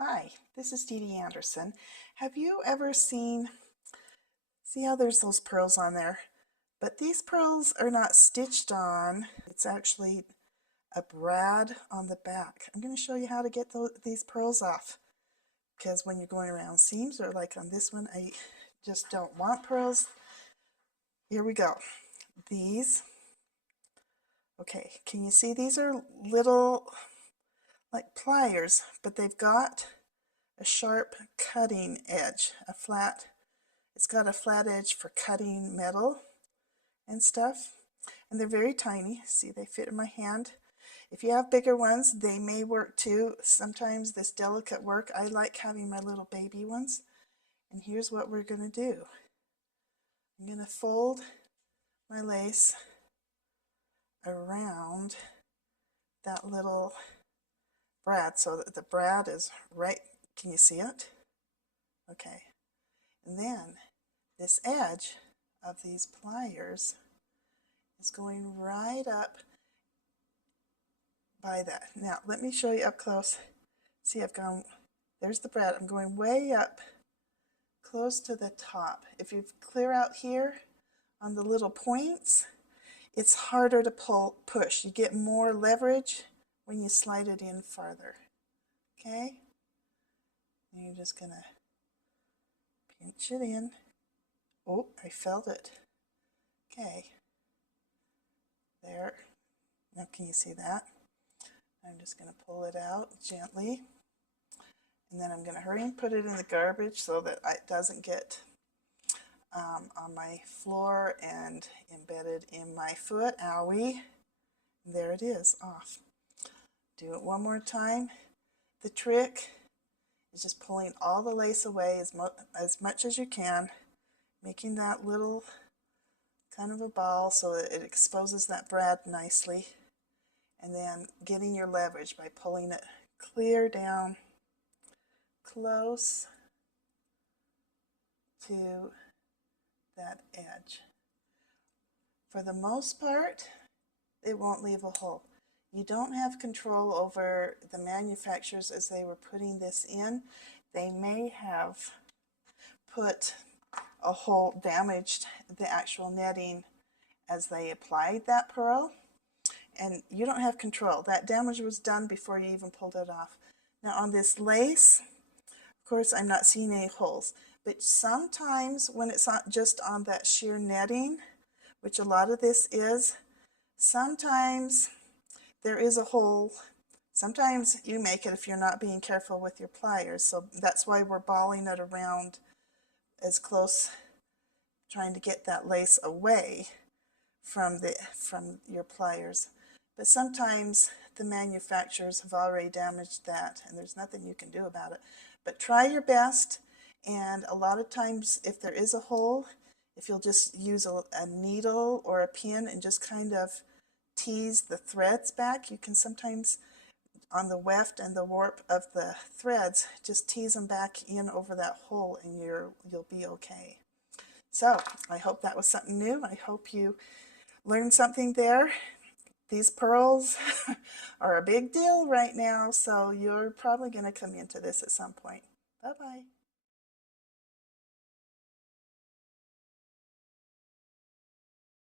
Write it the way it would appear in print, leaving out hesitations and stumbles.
Hi, this is Dee Dee Anderson. Have you ever see how there's those pearls on there? But these pearls are not stitched on. It's actually a brad on the back. I'm going to show you how to get these pearls off. Because when you're going around seams, or like on this one, I just don't want pearls. Here we go. These, okay, can you see these are little like pliers, but they've got a sharp cutting edge, it's got a flat edge for cutting metal and stuff. And they're very tiny. See, they fit in my hand. If you have bigger ones, they may work too. Sometimes this delicate work, I like having my little baby ones. And here's what we're going to do. I'm going to fold my lace around that little brad so that the brad is right. Can you see it? Okay. And then this edge of these pliers is going right up by that. Now let me show you up close. See, there's the brad. I'm going way up close to the top. If you clear out here on the little points, it's harder to push. You get more leverage when you slide it in farther. Okay? And you're just going to pinch it in. Oh, I felt it. Okay. There. Now can you see that? I'm just going to pull it out gently. And then I'm going to hurry and put it in the garbage so that it doesn't get on my floor and embedded in my foot. Owie. There it is, off. Do it one more time. The trick is just pulling all the lace away as much as you can, making that little kind of a ball so that it exposes that brad nicely, and then getting your leverage by pulling it clear down close to that edge. For the most part, it won't leave a hole. You don't have control over the manufacturers as they were putting this in. They may have put a hole, damaged the actual netting as they applied that pearl, and you don't have control. That damage was done before you even pulled it off. Now on this lace, of course, I'm not seeing any holes, but sometimes when it's not just on that sheer netting, which a lot of this is, sometimes there is a hole. Sometimes you make it if you're not being careful with your pliers, so that's why we're balling it around as close, trying to get that lace away from your pliers. But sometimes the manufacturers have already damaged that, and there's nothing you can do about it. But try your best, and a lot of times if there is a hole, if you'll just use a needle or a pin and just kind of tease the threads back, you can sometimes, on the weft and the warp of the threads, just tease them back in over that hole and you'll be okay. So I hope that was something new. I hope you learned something there. These pearls are a big deal right now, so you're probably going to come into this at some point. Bye-bye.